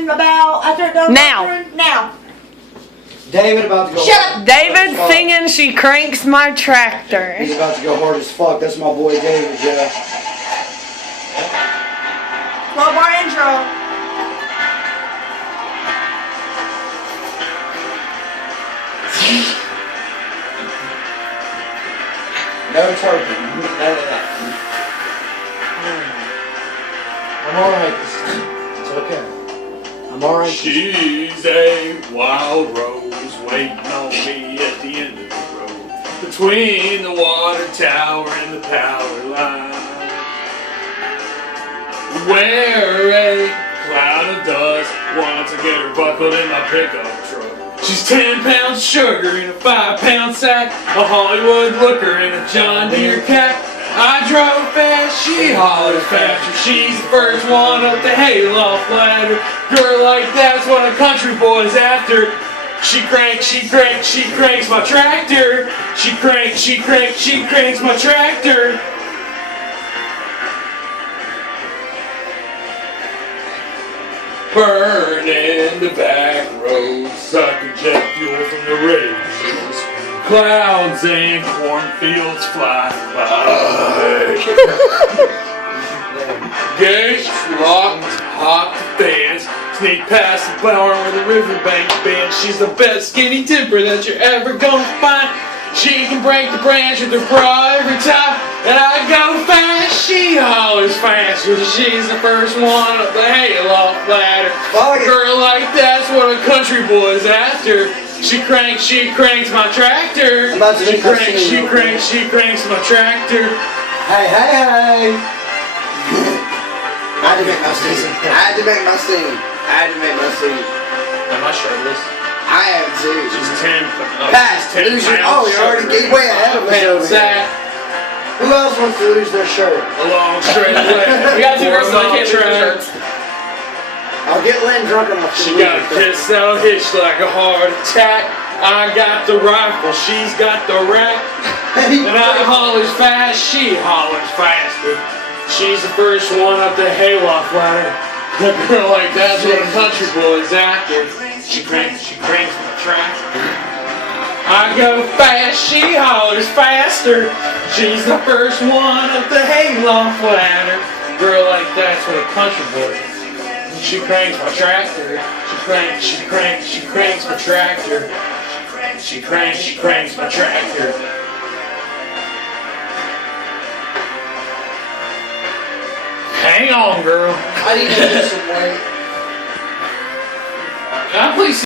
talking about after it done Now. doctoring? Now. David about to go. Shut hard. up. David singing "She Cranks My Tractor." He's about to go hard as fuck. That's my boy David, yeah. 12-bar intro. No twerking. None of that. I'm alright this time. It's okay. I'm alright. She's a wild rose waiting on me at the end of the road, between the water tower and the power line, where a cloud of dust wants to get her buckled in my pickup truck. She's 10 pounds of sugar in a 5-pound sack, a Hollywood looker in a John Deere cap. I drove fast, she hollers faster. She's the first one up the hayloft ladder. Girl like that's what a country boy's after. She cranks my tractor. She cranks my tractor. Burning the back roads, sucking jet fuel from the radios. Clouds and cornfields fly by. Gates locked, hot fans. Sneak past the flower where the riverbank bends. She's the best skinny tipper that you're ever gonna find. She can break the branch with her bra every time. And I go fast, she hollers faster. She's the first one up the hayloft ladder. Girl like that's what a country boy's after. She cranks my tractor. She cranks my tractor. Hey, hey, hey! I had to make my scene. Am I shirtless? I am too. She's 10. Pat, lose your. Oh, you're already getting way ahead of us over here. Who else wants to lose their shirt? A long straight leg. We got 2 girls that can't lose their shirts. I'll get Lynn drunk enough to She lose got a her. piss out hitch like a heart attack. I got the rifle, she's got the rack. And I hollers fast, she hollers faster. She's the first one up the hayloft ladder. A girl like that's what a country boy's after. She cranks my tractor. I go fast, she hollers faster. She's the first one up the hayloft ladder. Girl like that's what a country boy. She cranks my tractor. She cranks my tractor. She cranks my tractor. Hang on, girl. I need to lose some weight. Can I please